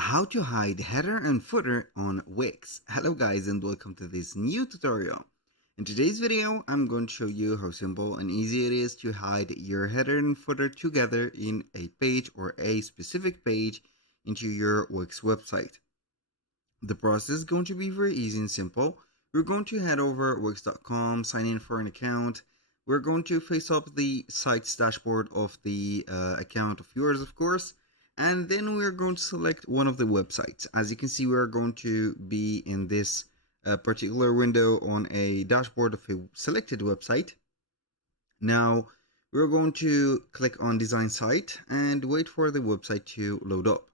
How to hide header and footer on Wix. Hello guys and welcome to this new tutorial. In today's video, I'm going to show you how simple and easy it is to hide your header and footer together in a page or a specific page into your Wix website. The process is going to be very easy and simple. We're going to head over wix.com, sign in for an account. We're going to face up the site's dashboard of the account of yours, of course. And then we're going to select one of the websites. As you can see, we're going to be in this particular window on a dashboard of a selected website. Now, we're going to click on Design Site and wait for the website to load up.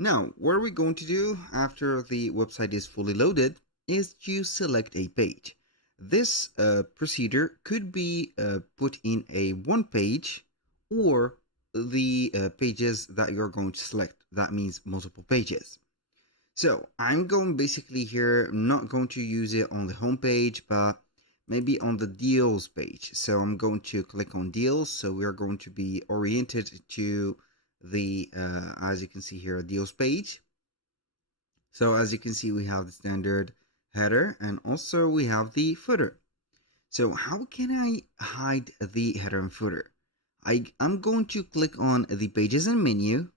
Now, what we're going to do after the website is fully loaded is to select a page. This procedure could be put in a one page or the pages that you're going to select. That means multiple pages. So I'm going basically here, not going to use it on the home page, but maybe on the deals page. So I'm going to click on deals. So we're going to be oriented to the, as you can see here, deals page. So as you can see, we have the standard header and also we have the footer. So how can I hide the header and footer? I'm going to click on the pages and menu.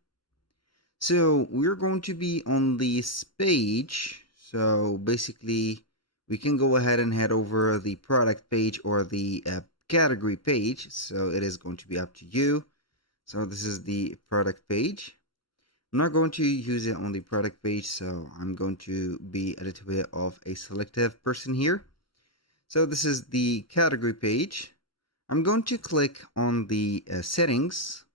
So we're going to be on this page. So basically we can go ahead and head over the product page or the category page. So it is going to be up to you. So this is the product page. I'm not going to use it on the product page, so I'm going to be a little bit of a selective person here. So this is the category page. I'm going to click on the settings.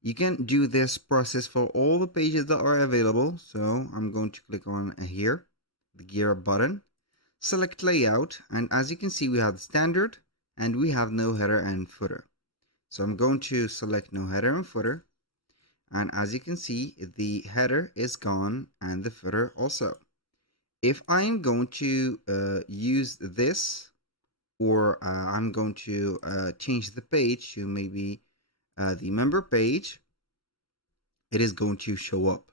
You can do this process for all the pages that are available. So I'm going to click on here, the gear up button, select layout, and as you can see, we have the standard and we have no header and footer. So I'm going to select no header and footer. And as you can see, the header is gone and the footer also. If I'm going to use this, or I'm going to change the page to maybe the member page, it is going to show up.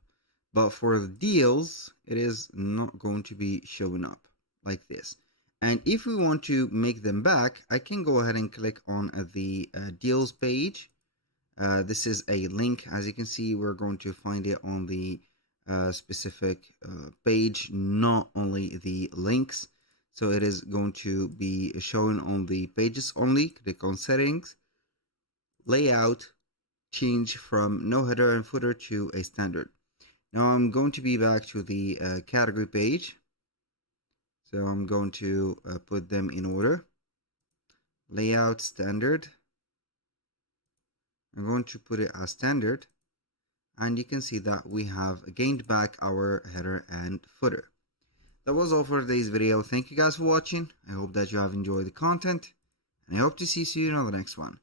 But for the deals, it is not going to be showing up like this. And if we want to make them back, I can go ahead and click on the deals page. This is a link. As you can see, we're going to find it on the specific page, not only the links. So it is going to be shown on the pages only. Click on settings, layout, change from no header and footer to a standard. Now I'm going to be back to the category page. So I'm going to put them in order. Layout, standard. I'm going to put it as standard, and you can see that we have gained back our header and footer. That was all for today's video. Thank you guys for watching. I hope that you have enjoyed the content, and I hope to see you on the next one.